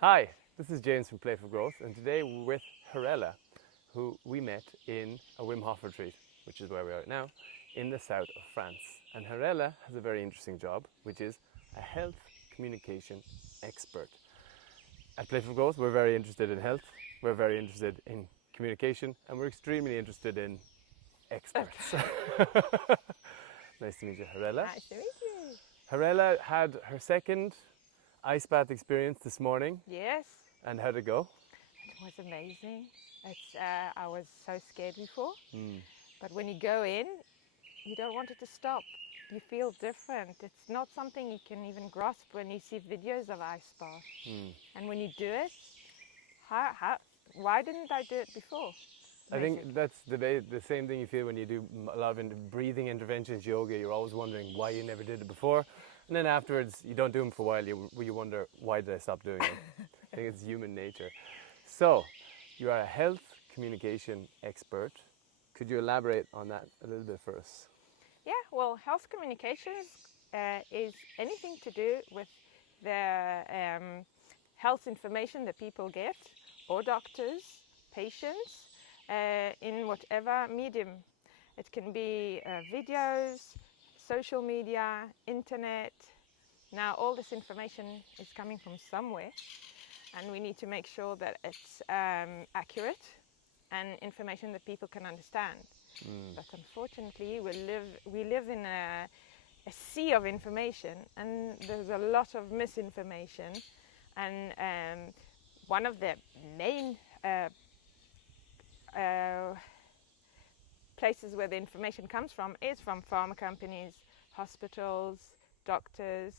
Hi, this is James from Playful Growth, and today we're with Harella, who we met in a Wim Hof retreat, which is where we are now, in the south of France. And Harella has a very interesting job, which is a health communication expert. At Playful Growth, we're very interested in health, we're very interested in communication, and we're extremely interested in experts. Nice to meet you, Harella. Nice to meet you. Harella had her second ice bath experience this morning. Yes, And how'd it go? it was amazing. I was so scared before, but when you go in, you don't want it to stop. You feel different. It's not something you can even grasp when you see videos of ice bath. And when you do it, why didn't I do it before? I think that's the same thing you feel when you do a lot of breathing interventions, yoga. You're always wondering why you never did it before. And then afterwards, you don't do them for a while, you wonder, why did I stop doing it? I think it's human nature. So, you are a health communication expert. Could you elaborate on that a little bit for us? Yeah, well, health communications is anything to do with the health information that people get, or doctors, patients, in whatever medium. It can be videos, social media, internet. Now all this information is coming from somewhere, and we need to make sure that it's accurate and information that people can understand. But unfortunately, we live in a sea of information, and there's a lot of misinformation. And one of the main places where the information comes from is from pharma companies, hospitals, doctors.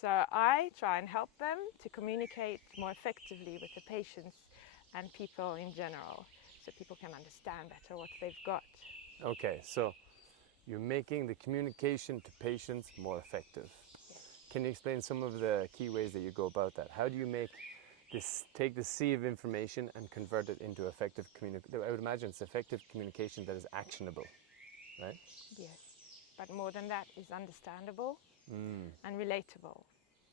So I try and help them to communicate more effectively with the patients and people in general, so people can understand better what they've got. Okay, so you're making the communication to patients more effective. Yes. Can you explain some of the key ways that you go about that? How do you take the sea of information and convert it into effective communication? I would imagine it's effective communication that is actionable, right? Yes, but more than that is understandable and relatable.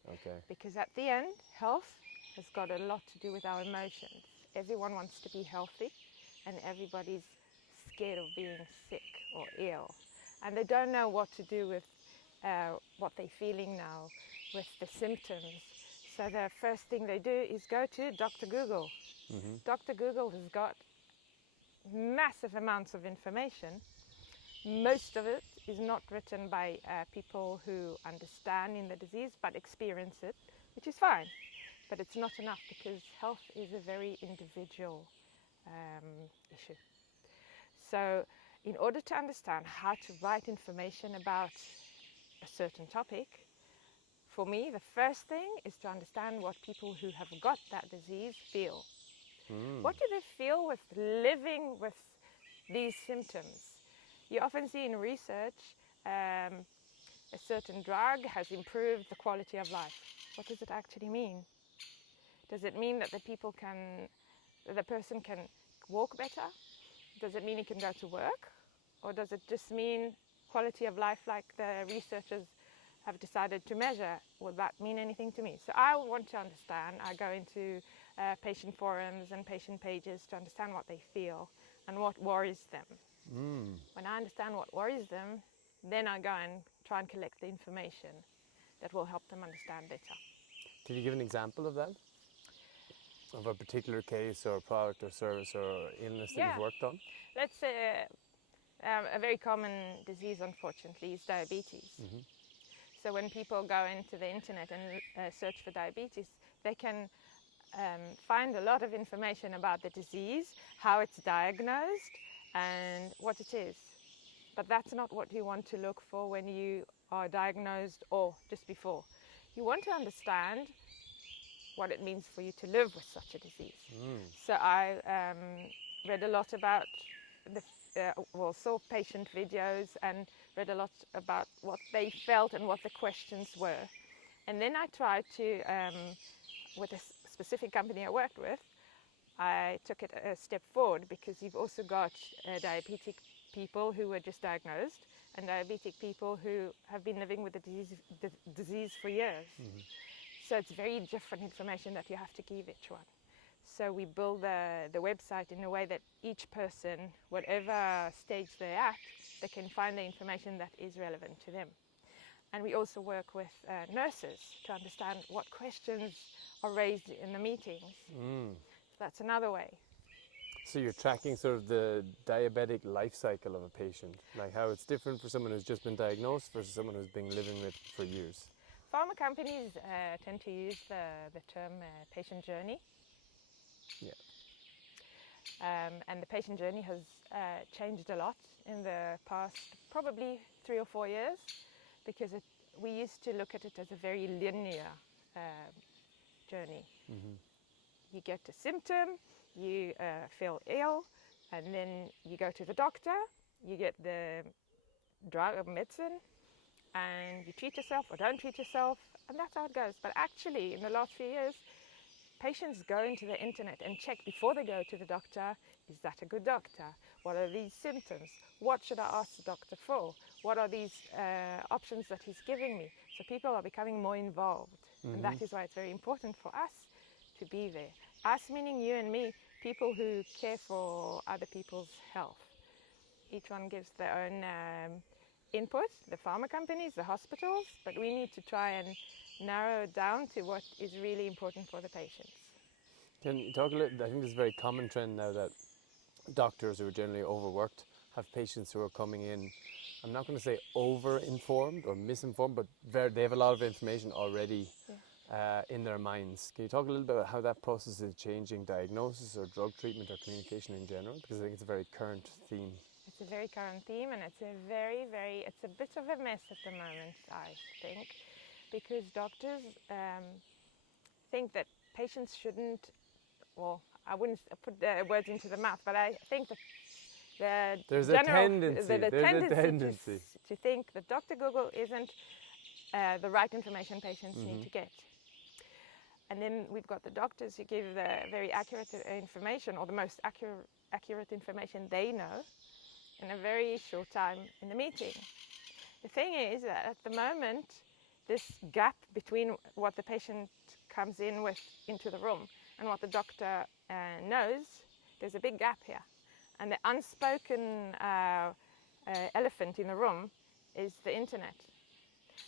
Okay. Because at the end, health has got a lot to do with our emotions. Everyone wants to be healthy, and everybody's scared of being sick or ill. And they don't know what to do with what they're feeling now, with the symptoms. So the first thing they do is go to Dr. Google. Dr. Google has got massive amounts of information. Most of it is not written by people who understand in the disease but experience it, which is fine. But it's not enough, because health is a very individual issue. So in order to understand how to write information about a certain topic, for me, the first thing is to understand what people who have got that disease feel. What do they feel with living with these symptoms? You often see in research a certain drug has improved the quality of life. What does it actually mean? Does it mean that the person can walk better? Does it mean he can go to work? Or does it just mean quality of life like the researchers have decided to measure? Will that mean anything to me? So I want to understand. I go into patient forums and patient pages to understand what they feel and what worries them. When I understand what worries them, then I go and try and collect the information that will help them understand better. Can you give an example of that? Of a particular case or product or service or illness that you've worked on? Let's say a very common disease, unfortunately, is diabetes. So when people go into the internet and search for diabetes, they can find a lot of information about the disease, how it's diagnosed, and what it is. But that's not what you want to look for when you are diagnosed or just before. You want to understand what it means for you to live with such a disease. So I read a lot about saw patient videos and read a lot about what they felt and what the questions were. And then I tried to, with a specific company I worked with, I took it a step forward, because you've also got diabetic people who were just diagnosed and diabetic people who have been living with the disease for years. So it's very different information that you have to give each one. So we build the website in a way that each person, whatever stage they're at, they can find the information that is relevant to them. And we also work with nurses to understand what questions are raised in the meetings. That's another way. So you're tracking sort of the diabetic life cycle of a patient, like how it's different for someone who's just been diagnosed versus someone who's been living with it for years. Pharma companies tend to use the term patient journey. Yeah. And the patient journey has changed a lot in the past probably 3 or 4 years, because we used to look at it as a very linear journey. You get a symptom, you feel ill, and then you go to the doctor, you get the drug or medicine, and you treat yourself or don't treat yourself, and that's how it goes. But actually, in the last few years, patients go into the internet and check before they go to the doctor, is that a good doctor? What are these symptoms? What should I ask the doctor for? What are these options that he's giving me? So people are becoming more involved. And that is why it's very important for us to be there. Us meaning you and me, people who care for other people's health. Each one gives their own input, the pharma companies, the hospitals, but we need to try and narrow it down to what is really important for the patients. Can you talk a little, I think there's a very common trend now that doctors who are generally overworked have patients who are coming in, I'm not going to say over-informed or misinformed, but they have a lot of information already in their minds. Can you talk a little bit about how that process is changing diagnosis or drug treatment or communication in general? Because I think it's a very current theme. It's a very current theme, and it's a it's a bit of a mess at the moment, I think, because doctors think that patients shouldn't, well, I wouldn't put words into the mouth, but I think that there's a tendency to think that Dr. Google isn't the right information patients need to get. And then we've got the doctors who give the very accurate information, or the most accurate information they know, in a very short time in the meeting. The thing is that at the moment, this gap between what the patient comes in with into the room and what the doctor knows, there's a big gap here. And the unspoken elephant in the room is the internet.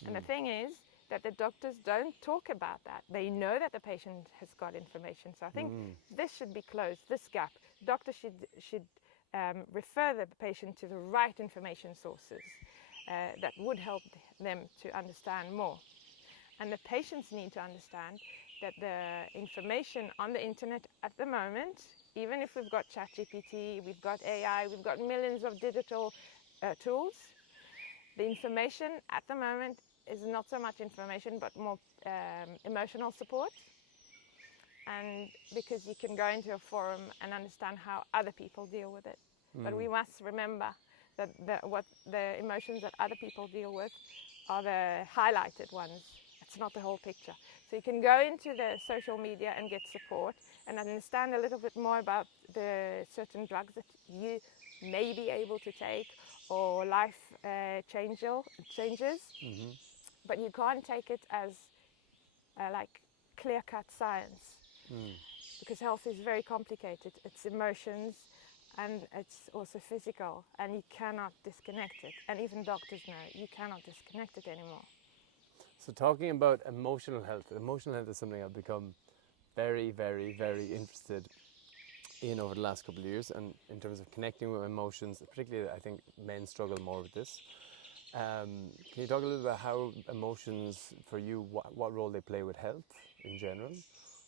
And the thing is that the doctors don't talk about that. They know that the patient has got information. So I think this should be closed, this gap. The doctor should refer the patient to the right information sources that would help them to understand more. And the patients need to understand that the information on the internet at the moment, even if we've got ChatGPT, we've got AI, we've got millions of digital tools, the information at the moment is not so much information but more emotional support. And because you can go into a forum and understand how other people deal with it. But we must remember that what the emotions that other people deal with are the highlighted ones. It's not the whole picture. So you can go into the social media and get support and understand a little bit more about the certain drugs that you may be able to take, or life changes. But you can't take it as like clear-cut science, because health is very complicated. It's emotions and it's also physical, and you cannot disconnect it. And even doctors know you cannot disconnect it anymore. So talking about emotional health is something I've become very, very, very interested in over the last couple of years, and in terms of connecting with emotions, particularly I think men struggle more with this. Can you talk a little about how emotions for you, what role they play with health in general?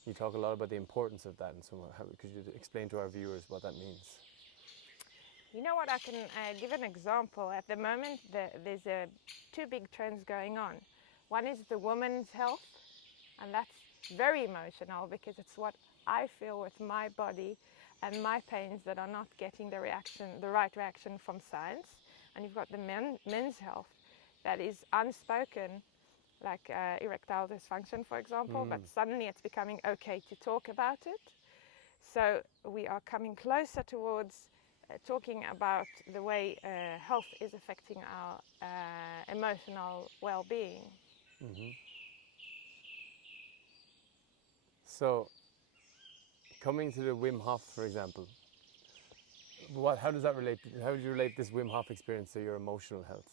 You talk a lot about the importance of that, and so could you explain to our viewers what that means? You know what, I can give an example. At the moment, there's two big trends going on. One is the woman's health, and that's very emotional because it's what I feel with my body and my pains that are not getting the right reaction from science. And you've got the men's health that is unspoken, like erectile dysfunction, for example, but suddenly it's becoming okay to talk about it. So we are coming closer towards talking about the way health is affecting our emotional well-being. So, coming to the Wim Hof, for example, how does that relate? How would you relate this Wim Hof experience to your emotional health?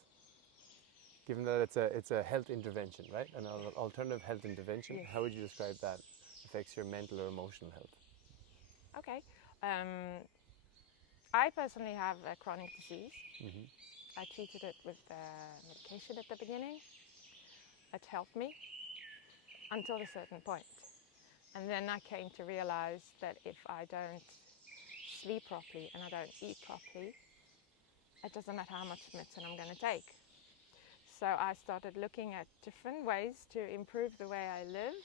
Given that it's a health intervention, right? An alternative health intervention. Yes. How would you describe that affects your mental or emotional health? Okay. I personally have a chronic disease. Mm-hmm. I treated it with medication at the beginning. It helped me until a certain point. And then I came to realize that if I don't sleep properly and I don't eat properly, it doesn't matter how much medicine I'm going to take. So I started looking at different ways to improve the way I live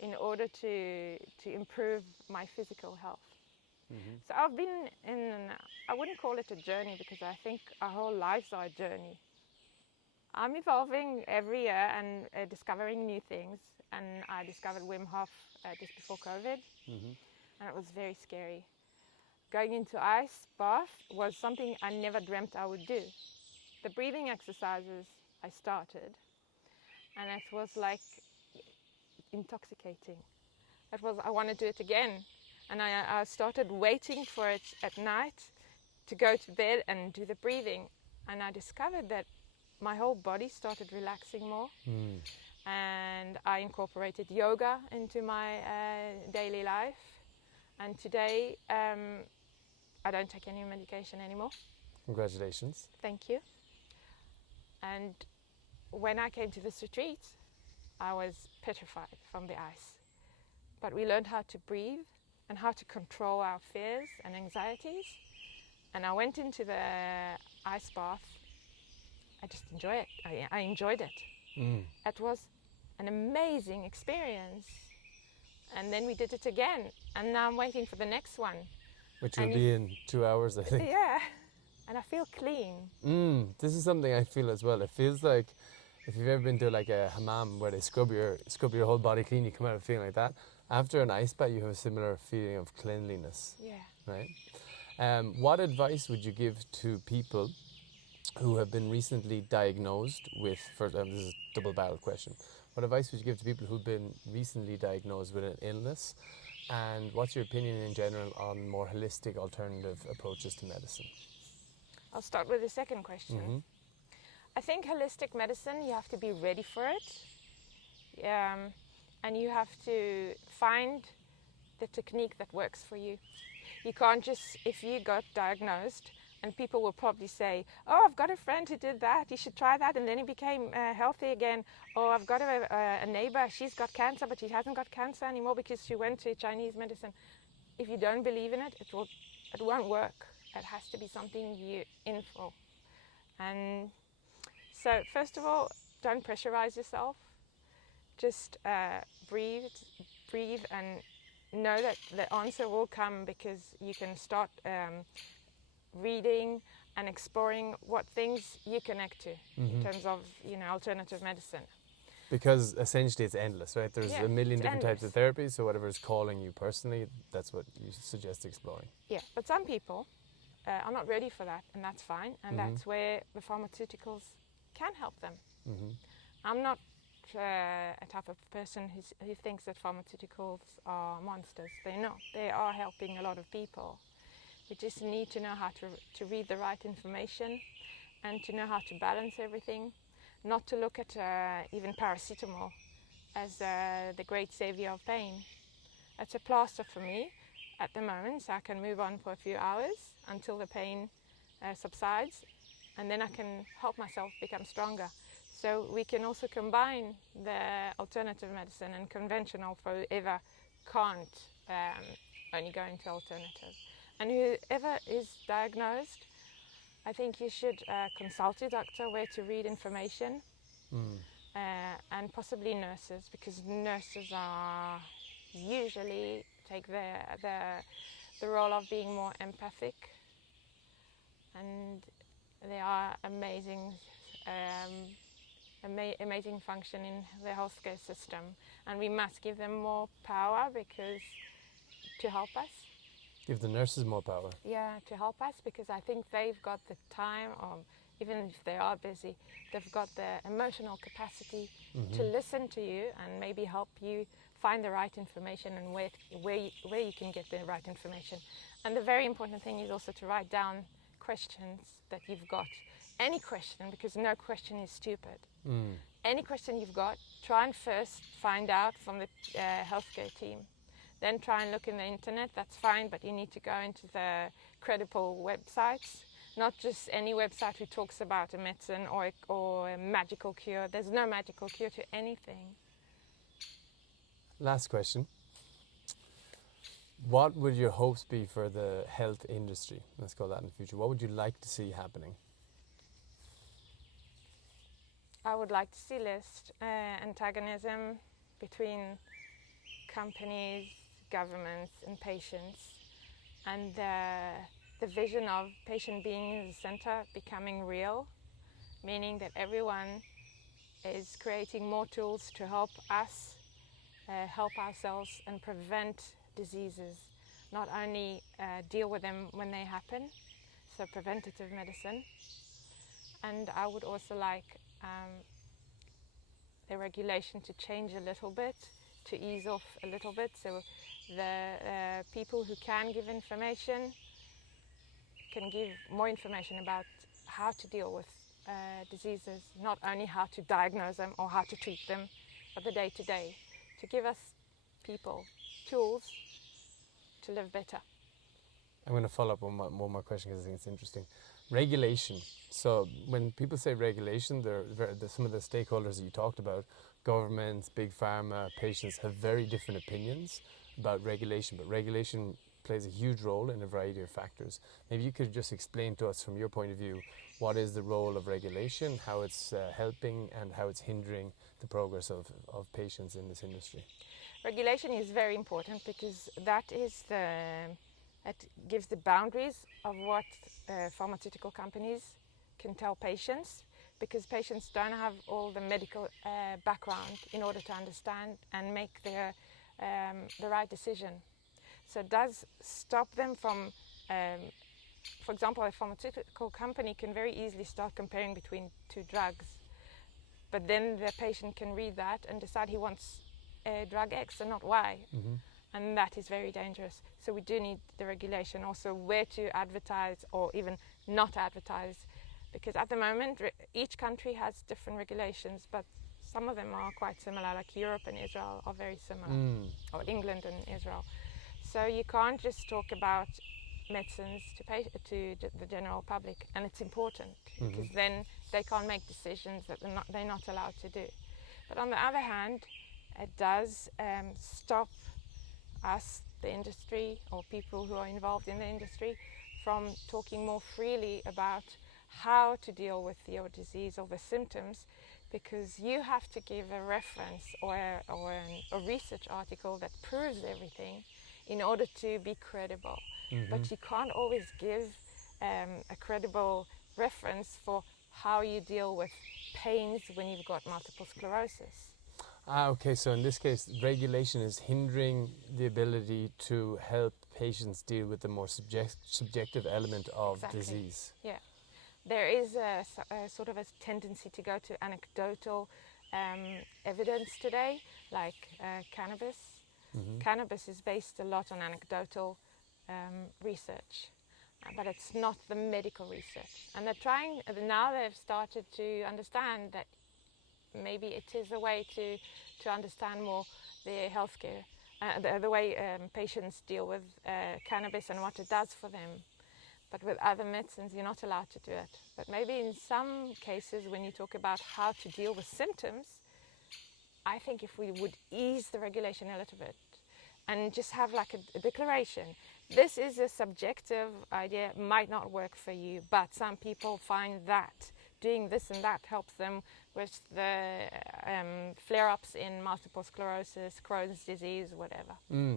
in order to improve my physical health. Mm-hmm. So I've been I wouldn't call it a journey because I think our whole lives are a journey. I'm evolving every year and discovering new things. And I discovered Wim Hof just before COVID, and it was very scary. Going into ice bath was something I never dreamt I would do. The breathing exercises I started, and it was like intoxicating. I want to do it again. And I started waiting for it at night to go to bed and do the breathing. And I discovered that my whole body started relaxing more. And I incorporated yoga into my daily life. And today, I don't take any medication anymore. Congratulations. Thank you. And when I came to this retreat, I was petrified from the ice. But we learned how to breathe and how to control our fears and anxieties. And I went into the ice bath. I just enjoy it. I enjoyed it. It was an amazing experience. And then we did it again. And now I'm waiting for the next one. Which will be in 2 hours, I think. Yeah. And I feel clean. This is something I feel as well. It feels like if you've ever been to like a hammam where they scrub your whole body clean, you come out feeling like that. After an ice bath, you have a similar feeling of cleanliness. Yeah. Right? What advice would you give to people who have been recently diagnosed with, this is a double-barreled question, what advice would you give to people who've been recently diagnosed with an illness? And what's your opinion in general on more holistic alternative approaches to medicine? I'll start with the second question. I think holistic medicine, you have to be ready for it. And you have to find the technique that works for you. You can't just, if you got diagnosed, and people will probably say, oh, I've got a friend who did that, you should try that, and then he became healthy again. Or I've got a neighbor, she's got cancer, but she hasn't got cancer anymore because she went to Chinese medicine. If you don't believe in it, it won't work. It has to be something you're in for. And so, first of all, don't pressurize yourself. Just breathe and know that the answer will come because you can start reading and exploring what things you connect to in terms of alternative medicine. Because essentially it's endless, right? There's a million different types of therapies, so whatever is calling you personally, that's what you suggest exploring. Yeah, but some people are not ready for that, and that's fine, and that's where the pharmaceuticals can help them. I'm not a type of person who thinks that pharmaceuticals are monsters. They're not. They are helping a lot of people. We just need to know how to read the right information and to know how to balance everything. Not to look at even paracetamol as the great savior of pain. It's a plaster for me at the moment, so I can move on for a few hours until the pain subsides, and then I can help myself become stronger. So we can also combine the alternative medicine and conventional for whoever can't only go into alternative. And whoever is diagnosed, I think you should consult your doctor where to read information, and possibly nurses, because nurses are usually take the role of being more empathic, and they are amazing function in the healthcare system, and we must give them more power to help us. Give the nurses more power. Yeah, to help us, because I think they've got the time, or even if they are busy, they've got the emotional capacity to listen to you and maybe help you find the right information and where you can get the right information. And the very important thing is also to write down questions that you've got. Any question, because no question is stupid. Any question you've got, try and first find out from the healthcare team. Then try and look in the internet, that's fine, but you need to go into the credible websites, not just any website who talks about a medicine or a magical cure. There's no magical cure to anything. Last question. What would your hopes be for the health industry? Let's call that in the future. What would you like to see happening? I would like to see less antagonism between companies, governments and patients, and the vision of patient being in the center becoming real, meaning that everyone is creating more tools to help us, help ourselves and prevent diseases, not only deal with them when they happen, so preventative medicine. And I would also like the regulation to change a little bit, to ease off a little bit, so the people who can give information can give more information about how to deal with diseases, not only how to diagnose them or how to treat them, but the day-to-day, to give us people tools to live better. I'm going to follow up on one more question because I think it's interesting. Regulation. So when people say regulation, some of the stakeholders that you talked about, governments, big pharma, patients, have very different opinions about regulation, but regulation plays a huge role in a variety of factors. Maybe you could just explain to us from your point of view, what is the role of regulation, how it's helping and how it's hindering the progress of patients in this industry? Regulation is very important because that gives the boundaries of what pharmaceutical companies can tell patients, because patients don't have all the medical background in order to understand and make the right decision. So it does stop them from, for example, a pharmaceutical company can very easily start comparing between two drugs, but then the patient can read that and decide he wants drug X and not Y. Mm-hmm. And that is very dangerous. So we do need the regulation, also where to advertise or even not advertise, because at the moment each country has different regulations, but some of them are quite similar, like Europe and Israel are very similar, or England and Israel. So you can't just talk about medicines to the general public, and it's important because then they can't make decisions that they're not allowed to do. But on the other hand, it does stop us, the industry, or people who are involved in the industry, from talking more freely about how to deal with your disease or the symptoms, because you have to give a reference or a research article that proves everything in order to be credible. But you can't always give a credible reference for how you deal with pains when you've got multiple sclerosis. Okay, so in this case, regulation is hindering the ability to help patients deal with the more subjective element of disease. Yeah, there is a sort of a tendency to go to anecdotal evidence today, like cannabis. Cannabis is based a lot on anecdotal research, but it's not the medical research. And now they've started to understand that maybe it is a way to understand more the healthcare, the way patients deal with cannabis and what it does for them. But with other medicines, you're not allowed to do it. But maybe in some cases, when you talk about how to deal with symptoms, I think if we would ease the regulation a little bit and just have like a declaration, this is a subjective idea, might not work for you, but some people find that doing this and that helps them with the flare-ups in multiple sclerosis, Crohn's disease, whatever.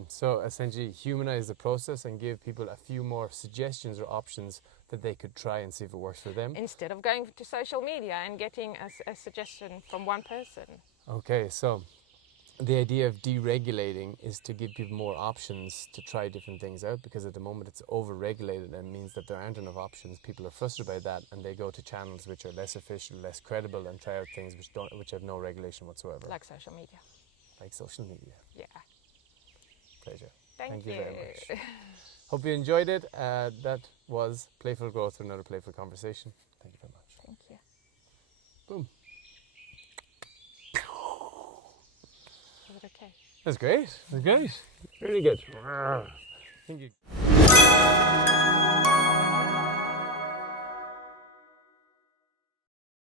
So essentially humanize the process and give people a few more suggestions or options that they could try and see if it works for them. Instead of going to social media and getting a suggestion from one person. Okay, so the idea of deregulating is to give people more options to try different things out, because at the moment it's over-regulated and means that there aren't enough options. People are frustrated by that and they go to channels which are less official, less credible, and try out things which have no regulation whatsoever. Like social media. like social media. Yeah. Pleasure. Thank you you. very much. Hope you enjoyed it. That was Playful Growth, another playful conversation. Thank you very much. Thank you. Boom. Was it okay? That's great. That's great. Really good. Thank you.